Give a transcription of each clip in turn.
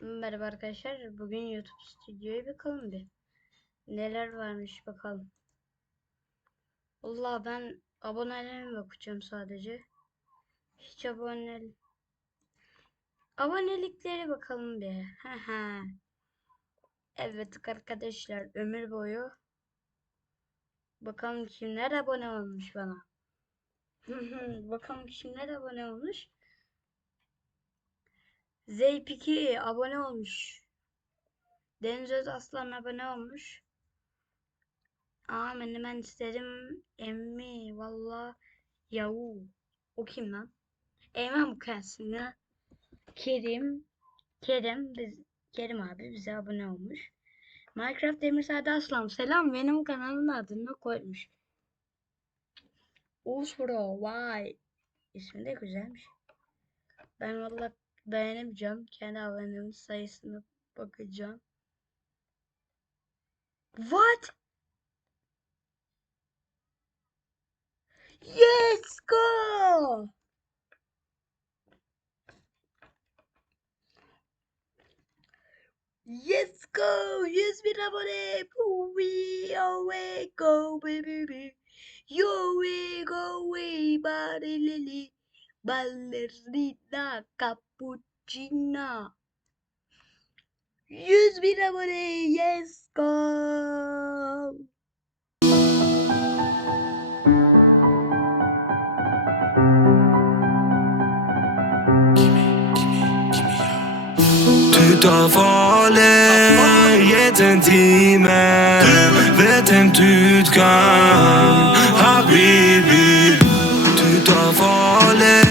Merhaba arkadaşlar. Bugün YouTube stüdyoya bakalım bir. Neler varmış bakalım. Allah ben abonelerime bakacağım sadece. Hiç abone Aboneliklere bakalım bir. Evet arkadaşlar ömür boyu bakalım kimler abone olmuş bana. bakalım kimler abone olmuş. Zeypiki abone olmuş. Deniz Özaslan abone olmuş. Aa menemen isterim emmi valla yahu. O kim lan? Eymen bu kendisi ya. Kerim Kerem biz Kerim abi bize abone olmuş. Minecraft Demirsade Aslan selam benim kanalımın adını koymuş. Us Bro vay. İsmi de güzelmiş. Ben valla dayanamayacağım. Kendi abonemin sayısına bakacağım. What? Yes go! Yes go! 100 bin abone! We away go baby! Yo we go we body lily! Ballerina cappuccina. 100 bin abone. Yes go. Tu t'envolais, jeden Timen Wetten tutkan Habibi Tu t'envolais, jeden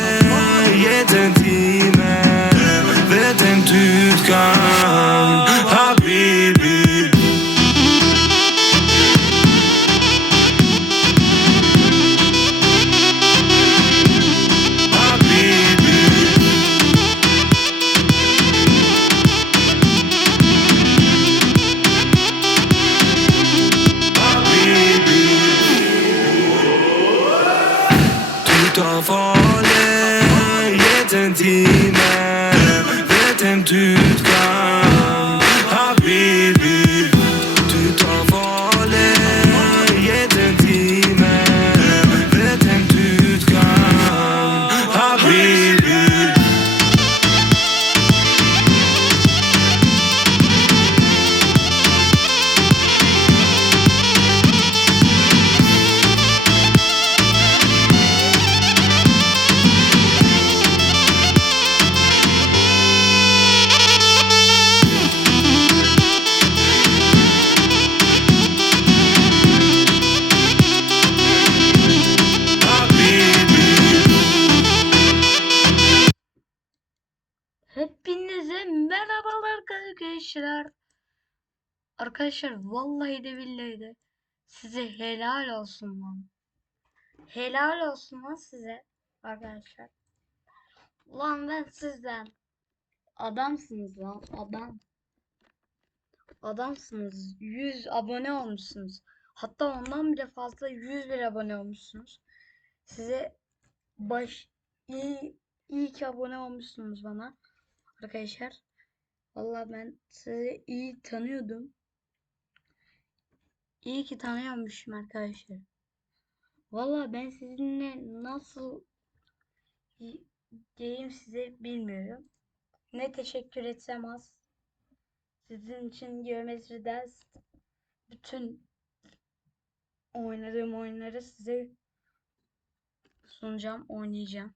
Habibi vallahi de billahi de size helal olsun lan. Helal olsun lan size arkadaşlar. Lan ben sizden adamsınız lan adam. Adamsınız. 100 abone olmuşsunuz. Hatta ondan bile fazla 101 abone olmuşsunuz. Size baş iyi iyi ki abone olmuşsunuz bana arkadaşlar. Vallahi ben sizi iyi tanıyordum. İyi ki tanıyormuşum arkadaşlar. Vallahi ben sizinle nasıl diyeyim size bilmiyorum. Ne teşekkür etsem az. Sizin için geometri ders bütün oynadığım oyunları size sunacağım, oynayacağım.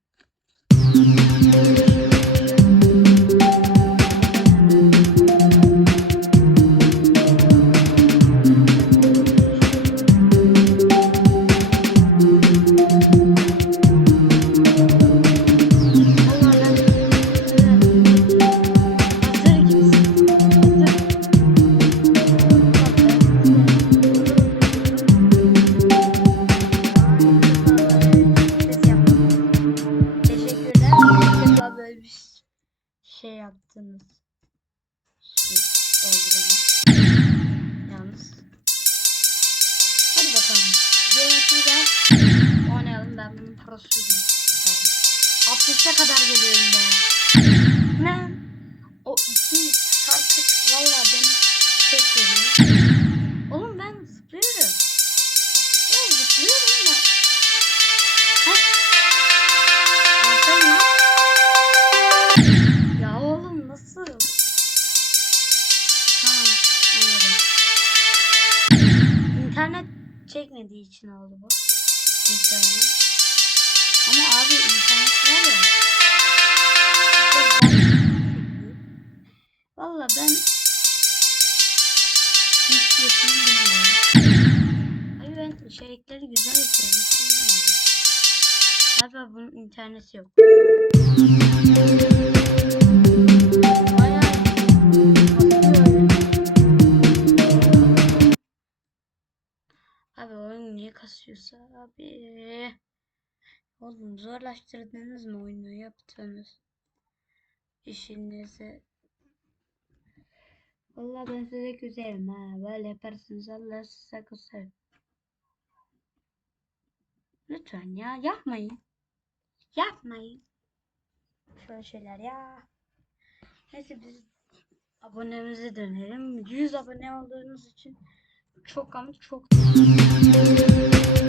boşuna oldu bu. Muhtemelen. Ama abi internet var ya. Valla ben hiç yapayım. Abi ben içerikleri güzel yapıyorum. Galiba bunun interneti yok. kasıyorsa abi. Oğlum zorlaştırdınız mı oyunu yaptınız? İşinizi. Allah ben size güzelim ha. Böyle yaparsınız Allah size güzel. Lütfen ya yapmayın. Yapmayın. Şöyle şeyler ya. Neyse biz abonemize dönelim. 100 abone olduğunuz için çok ama çok Thank you.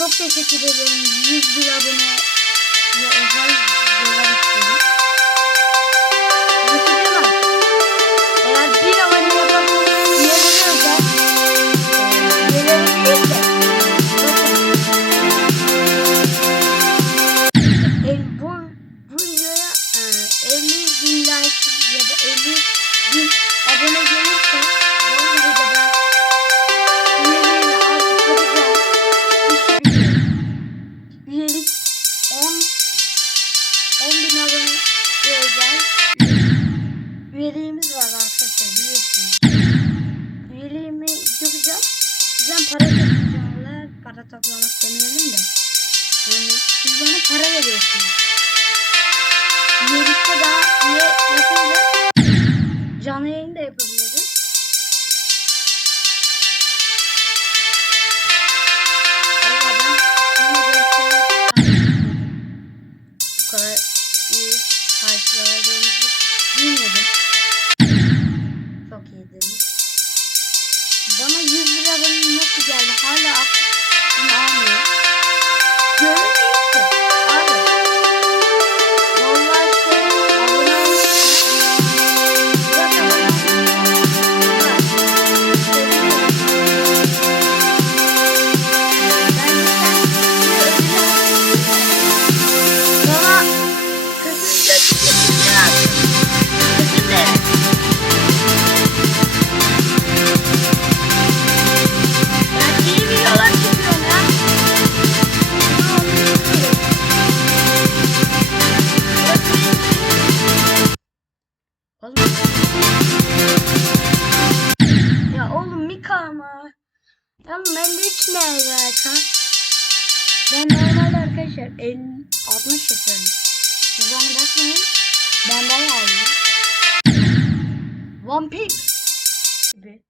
Çok teşekkür ederim. 100 bin abone ve özel 60 yaşındayım. one bakmayın. Ben bayağı. One Piece gibi.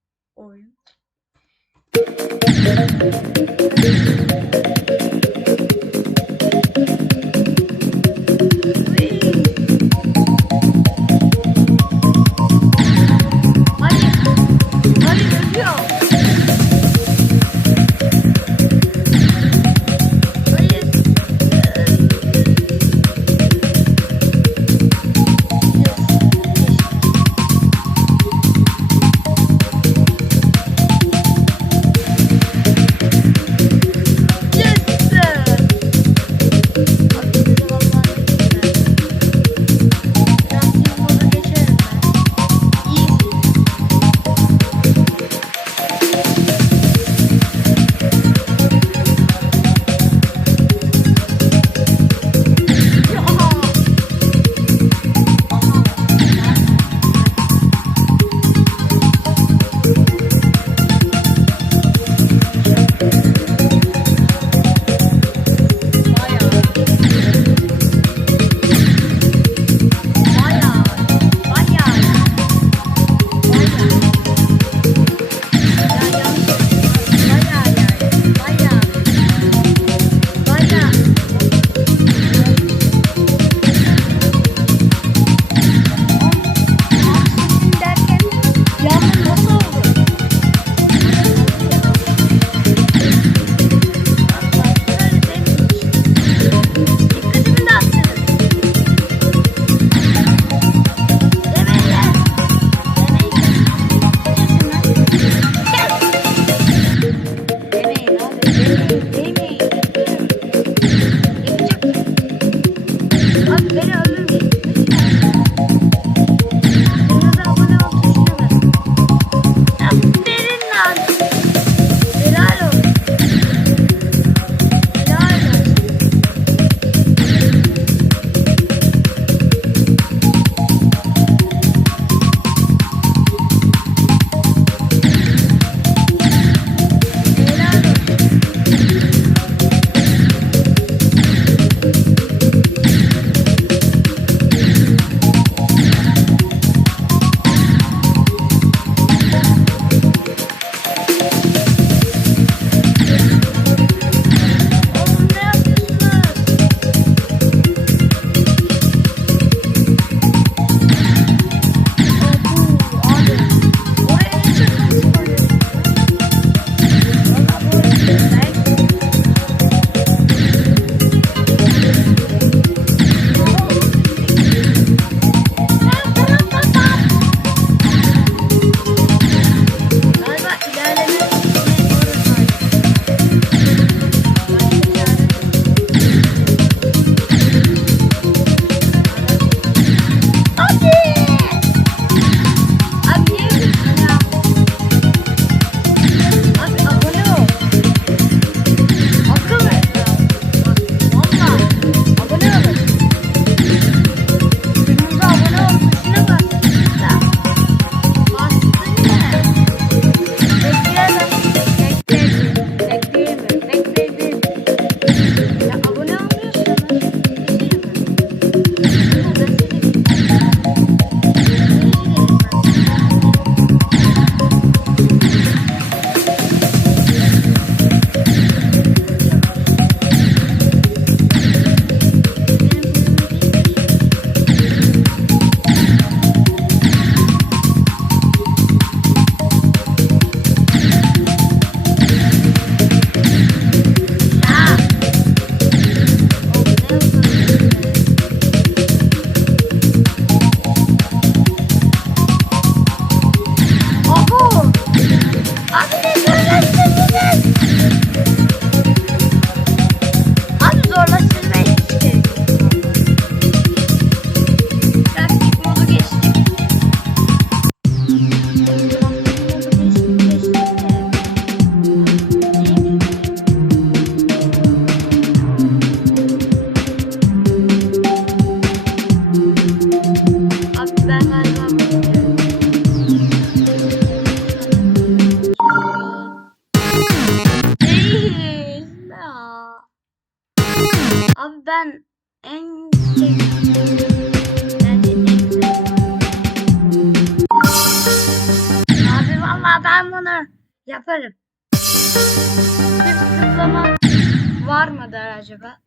mı der acaba?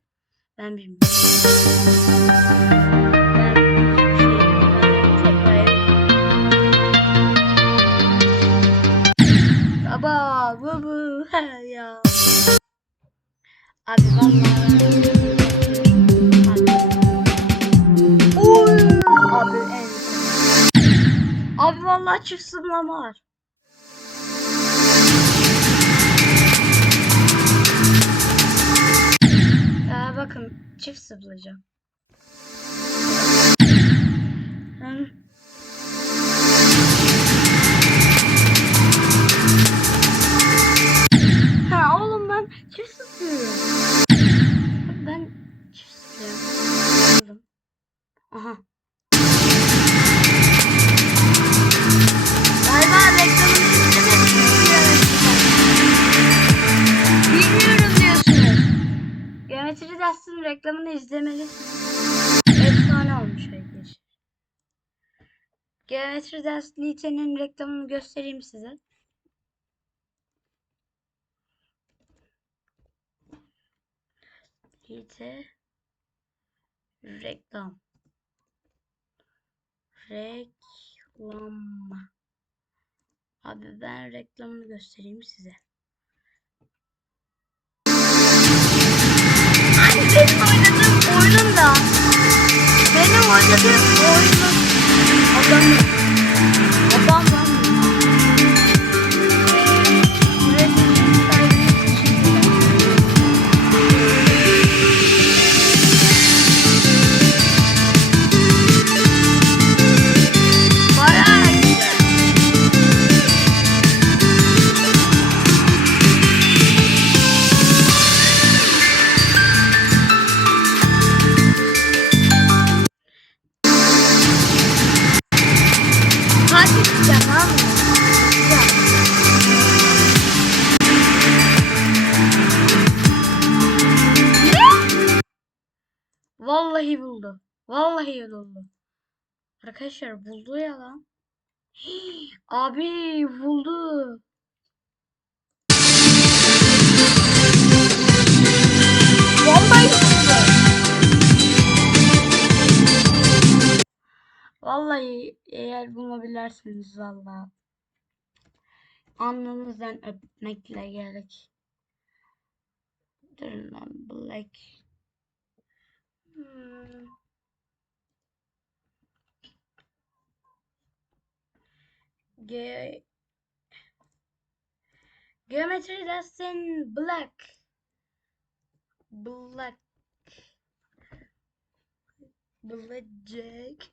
Ben bilmiyorum. Baba, baba, he ya. Abi vallahi. Abi. Oy, abi en. Abi vallahi çıksın lan var. Aa bakın çift zıplayacağım. Ha oğlum ben çift zıplıyorum. Ben çift zıplıyorum. Aha. Bay bay bekle. reklamını izlemeli. Efsane olmuş arkadaşlar. Geometri ders Lite'nin reklamını göstereyim size. Lite reklam reklam abi ben reklamını göstereyim size da benim oynadığım oyunu adamım. Vallahi buldu. Arkadaşlar buldu ya lan. Hii, Abi buldu. Vallahi buldu. Vallahi eğer bulabilirsiniz vallahi. Alnınızdan öpmekle gerek. Durun lan Black. Hmm. Ge Geometry Destin Black. Black. Blackjack.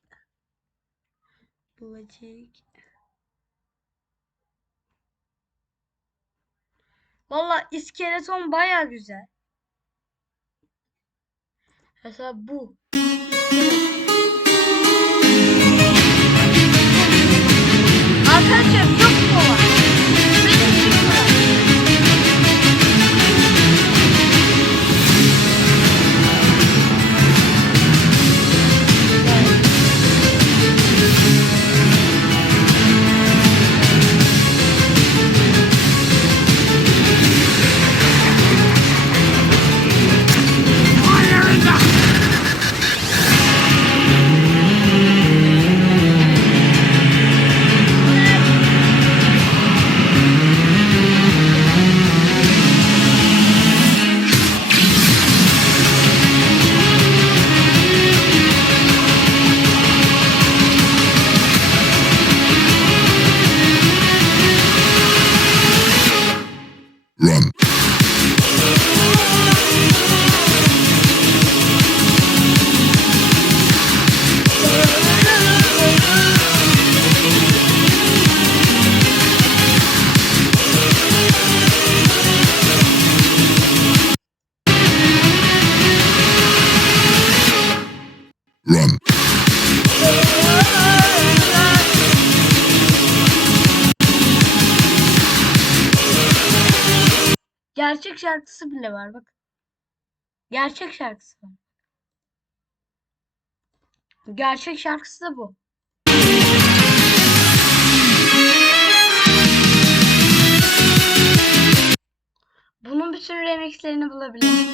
Blackjack. Valla iskeleton baya güzel. Mesela bu. Gerçek şarkısı bile var bak. Gerçek şarkısı var. Gerçek şarkısı da bu. Bunun bütün remixlerini bulabilirim.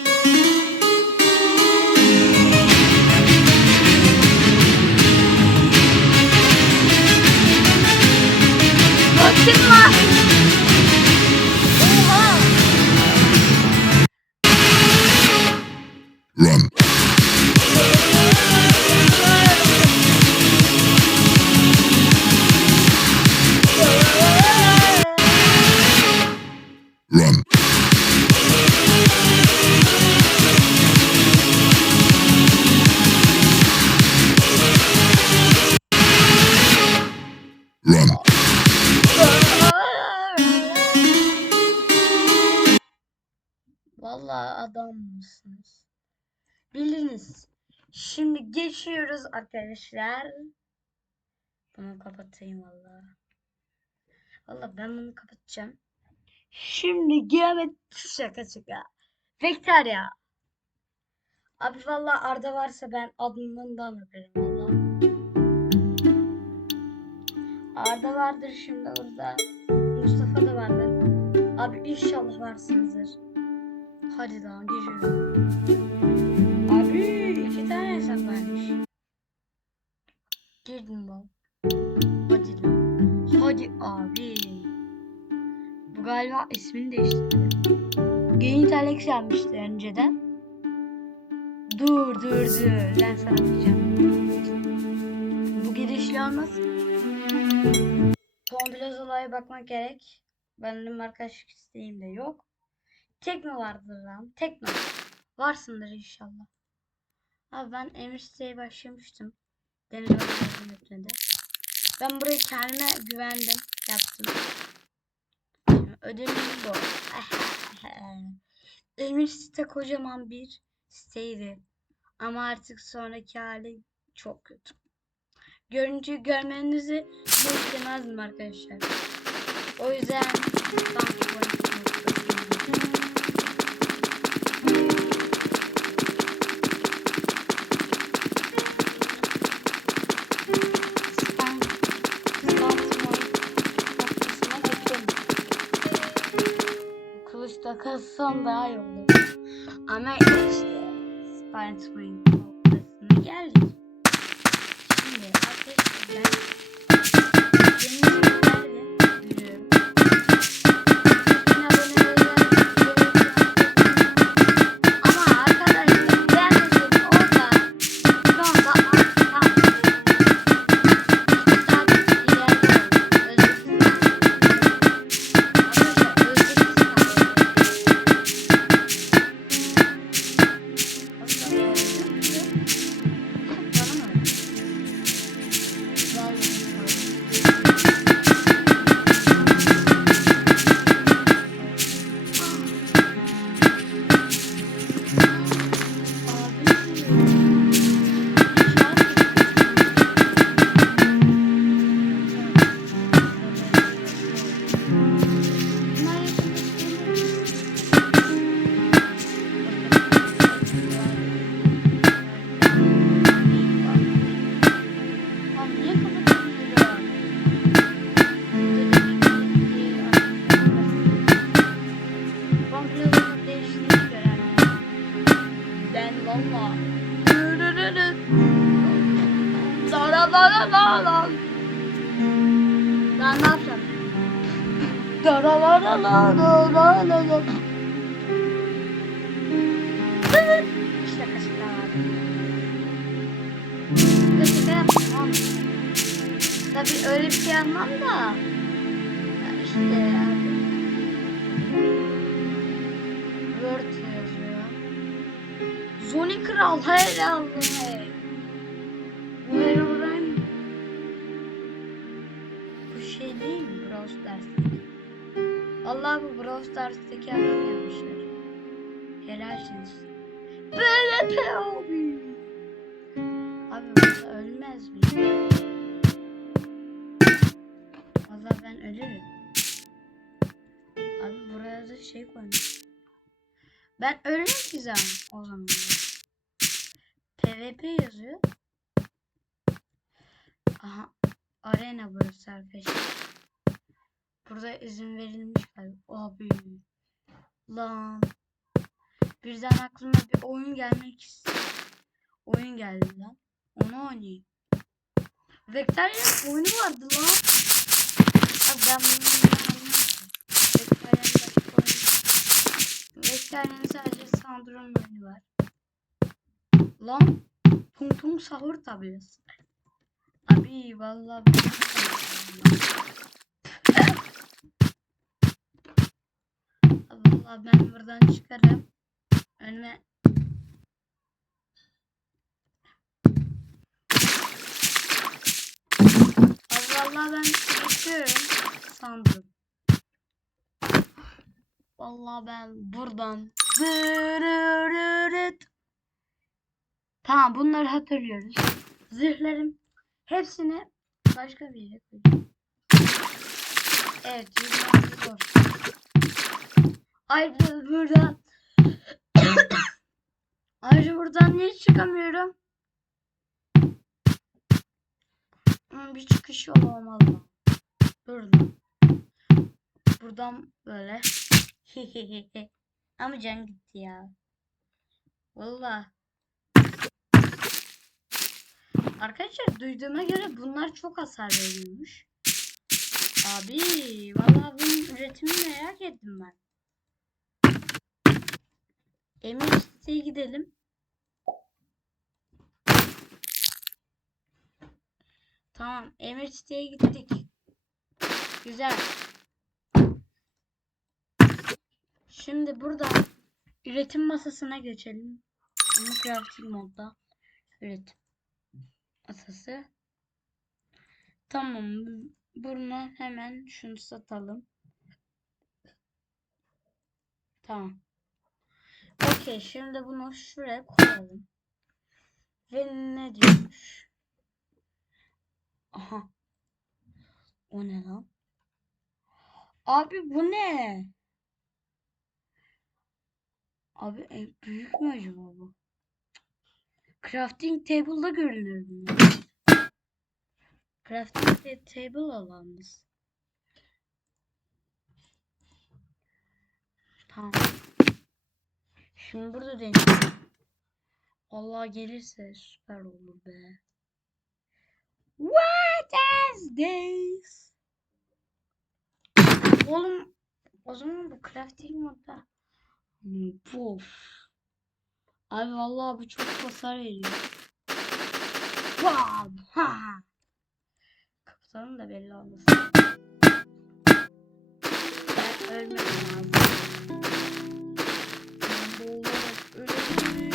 Bakın var. Biliniz. Şimdi geçiyoruz arkadaşlar. Bunu kapatayım vallahi. Vallahi ben bunu kapatacağım. Şimdi geometri şaka şaka. Vektör ya. Abi vallahi Arda varsa ben adından öperim valla. Arda vardır şimdi orada. Mustafa da vardır. Abi inşallah varsınızdır. Hadi lan geçiyorum. İki tane hesap varmış. Girdim ben. Hadi lan. Hadi abi. Bu galiba ismini değiştirdi. Genit Alex yapmıştı önceden. Dur dur dur. Ben sana diyeceğim. Bu girişli olmaz. Komplez olaya bakmak gerek. Benim arkadaşlık isteğim de yok. Tekno vardır lan. Tekno. Varsındır inşallah. Abi ben Emir siteye başlamıştım. Deneme yardım etmedi. Ben burayı kendime güvendim. Yaptım. Şimdi ödemim bu. Emir site kocaman bir siteydi. Ama artık sonraki hali çok kötü. Görüntüyü görmenizi hiç istemezdim arkadaşlar. O yüzden banka kalsam daha iyi olur. Ama işte Spider-Man geldik. Şimdi arkadaşlar ben Zoni Kral helal be. Herobrine. Bu şey değil mi Brawl Stars'taki? Allah bu Brawl Stars'taki adam yapmışlar. Helalsiniz. PvP abi. Abi burada ölmez miyim? Valla ben ölürüm. Abi buraya da şey koymuş. Ben ölürüm ki zaten o zaman. PvP yazıyor. Aha. Arena burası arkadaşlar. Burada izin verilmiş galiba. Abi. Lan. Birden aklıma bir oyun gelmek istiyor. Oyun geldi lan. Onu oynayayım. Vectarian oyunu vardı lan. Abi ben bunu. Vectarian sadece Sandro'nun oyunu var. Lan. Tung tung sahur tabelası. Abi vallahi ben Vallahi ben buradan çıkarım. Önüme Allah Allah ben geçiyorum sandım. Vallahi ben buradan. Tamam bunları hatırlıyoruz. Zırhlarım hepsini başka bir yere koyacağım. Evet 26 zor. Ayrıca buradan Ayrıca buradan niye çıkamıyorum? Hmm, bir çıkış yolu olmalı. Buradan. Buradan böyle. Ama can gitti ya. Valla. Arkadaşlar duyduğuma göre bunlar çok hasar veriyormuş. Abi valla bunun üretimini merak ettim ben. Emir siteye gidelim. Tamam. Emir siteye gittik. Güzel. Şimdi burada üretim masasına geçelim. Crafting modda üretim masası. Tamam. Bunu hemen şunu satalım. Tamam. Okey. Şimdi bunu şuraya koyalım. Ve ne diyormuş? Aha. O ne lan? Abi bu ne? Abi e, büyük mü acaba bu? Crafting table'da görünür bunlar. Crafting ta- table alanımız. Tamam. Şimdi burada deneyeceğim. Allah gelirse süper olur be. What is this? Oğlum o zaman bu crafting modda. Puf. Abi vallahi bu çok hasar veriyor. Bam! Ha! Kapatalım da belli olmasın. Ben ölmem lazım. Ben boğularak ölürüm.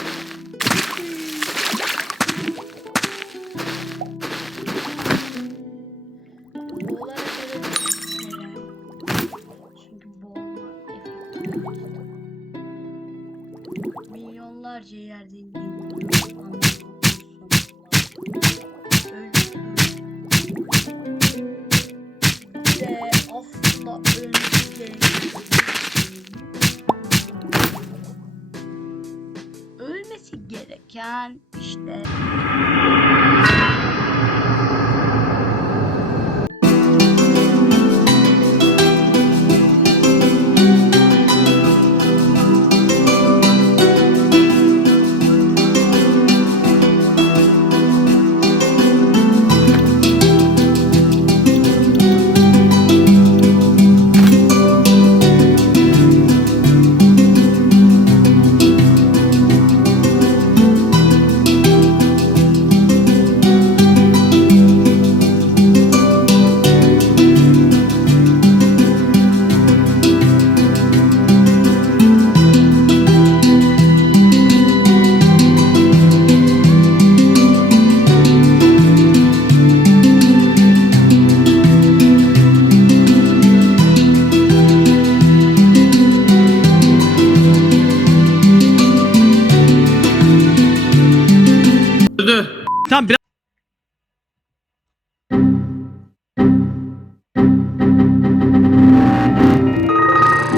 ん。